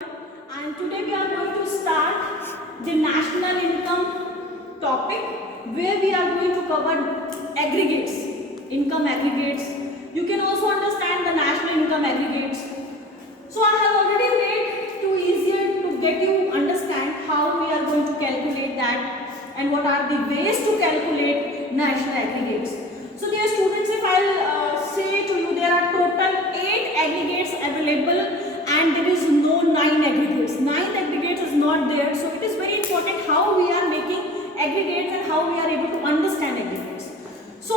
and today we are going to start the national income topic where we are going to cover aggregates, income aggregates. You can also understand the national income aggregates. So I have already made too easier to get you understand how we are going to calculate that and what are the ways to calculate national aggregates. So dear students, if I'll say to you there are total 8 aggregates available and there is no 9 aggregates. 9 aggregates is not there. So it is very important how we are making aggregates and how we are able to understand aggregates. So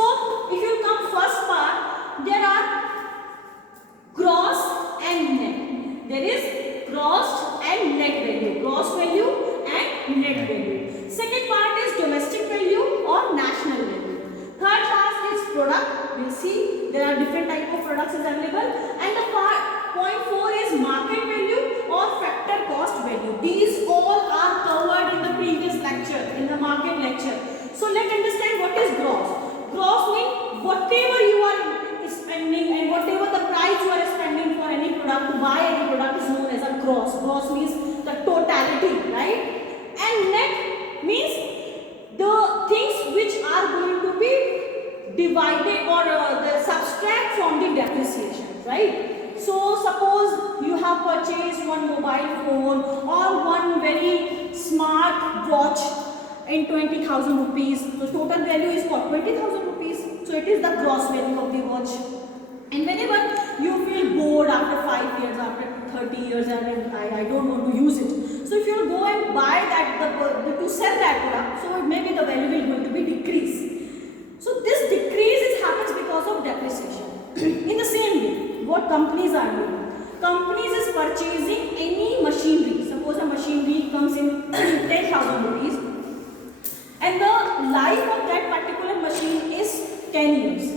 if you come first part, there are gross and net. There is gross and net value. Gross value and net value. Second part is domestic value or national value. Third part is product. We'll see there are different type of products is available. And the point 4 is market value or factor cost value. These all are covered in the previous lecture, in the market lecture. So let's understand what is gross. Gross means whatever you are spending and whatever the price you are spending for any product, to buy any product is known as a gross. Gross means the totality, right? And net means the things which are going to be divided or the subtract from the depreciation, right? So suppose you have purchased one mobile phone or one very smart watch in 20,000 rupees. So total value is what? 20,000 rupees. So it is the gross value of the watch. And whenever you feel bored after 5 years, after 30 years and I don't want to use it. So if you go and buy that, to sell that product, so maybe the value will going to be decrease. So this decrease happens because of depreciation. In the same way, what companies are doing? Companies is purchasing any machinery. Suppose a machinery comes in 10,000 rupees and the life of that particular machine is 10 years.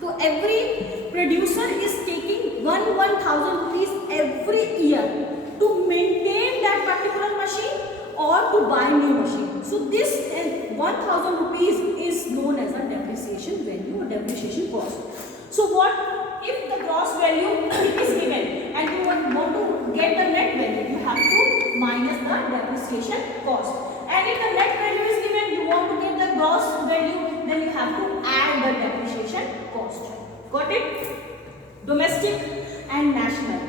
So every producer is taking 1,000 rupees every year to maintain that particular machine or to buy new machine. So this 1,000 rupees is known as a depreciation value or depreciation cost. So what if the gross value is given and you want to get the net value, you have to minus the depreciation cost. And if the net value is given, you want to get the gross value, then you have to add the depreciation cost. Got it? Domestic and national.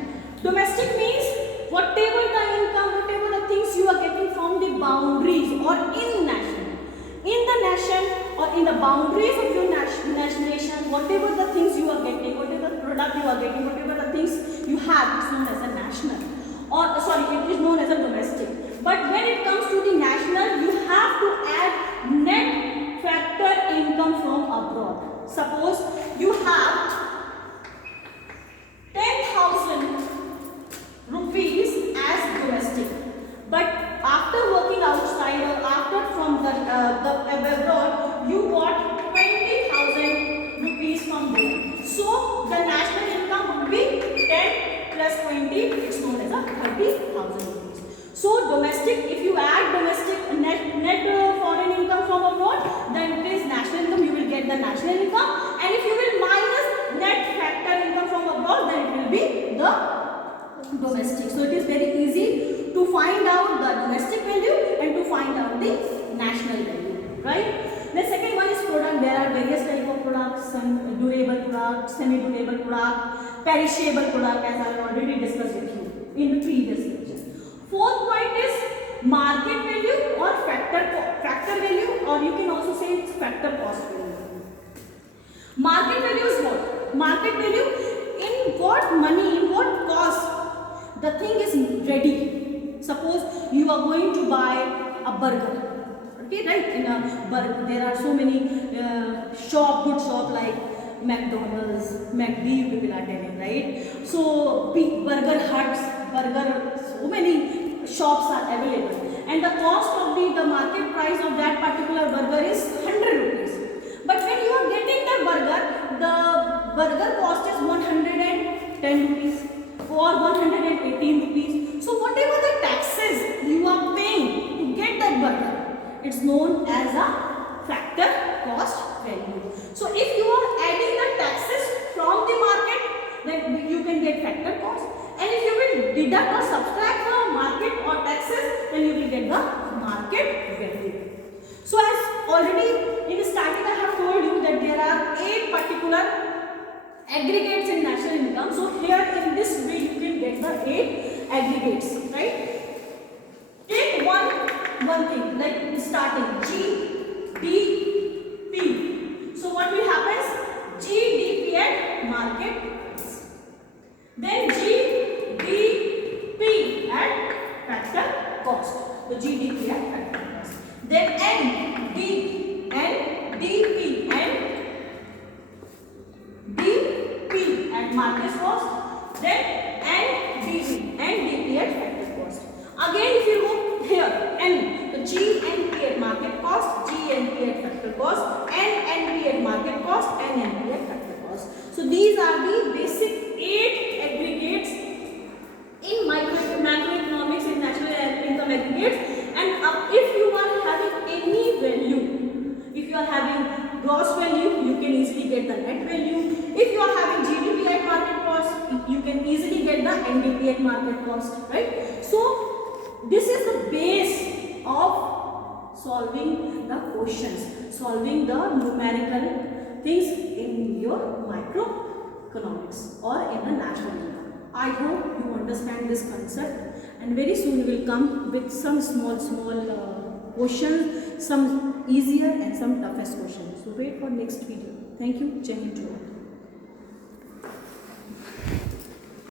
Domestic means whatever the income, whatever the things you are getting from the boundaries or in national. In the nation or in the boundaries of your nation, whatever the things you are getting, whatever product you are getting, whatever the things you have, is known as a national. Or sorry, it is known as a domestic. But when it comes to the national, you have to add net factor income from abroad. Suppose you have 10,000 rupees as domestic, but after working outside or after from the abroad, you got 20,000 rupees from there. So the national income would be 10 plus 20. It's known as a 30,000 rupees. So domestic, if you add domestic net foreign income from abroad, then it is national income. You will get the national income, and if you will minus net factor income from abroad, then it will be the domestic. So it is very easy to find out the domestic value and to find out the national value, right? The second one is product. There are various type of products: some durable product, semi-durable product, perishable product, as I have already discussed with you in the previous lecture. Fourth point is market value or factor value, or you can also say it's factor cost value. Market value is what? Market value, in what money, in what cost the thing is ready. Suppose you are going to buy a burger, okay, right? In a burger, there are so many good shop like McDonald's, McD, people are telling, right? So burger huts, so many shops are available, and the cost of the market price of that particular burger is 100 rupees. But when you are getting the burger cost is 110 rupees or 118 rupees. So whatever the taxes you are paying to get that burger, it's known as a factor cost value. So if you are adding the taxes from the market, then you can get factor cost, and if you will deduct or subtract particular aggregates in national income. So here in this way you can get the 8 aggregates, right? Take one thing like starting GDP. So what will happen? GDP at market price. Then GDP at factor cost. The GDP at factor cost. Then NDP and DP at market cost. Then NDP at factor cost. Again, if you go here, N, the GNP at market cost, GNP at factor cost, NNP at market cost, NNP at factor cost. So these are the basic 8 aggregates in macroeconomics, in national income aggregates. And if you are having any value, if you are having gross value, you can easily get the net value. If you are having GDP at market cost, you can easily get the NDP at market cost, right? So this is the base of solving the questions, solving the numerical things in your microeconomics or in the national income. I hope you understand this concept, and very soon we will come with some small questions, some easier and some toughest questions. So wait for next video. Thank you. Jai Hind to all.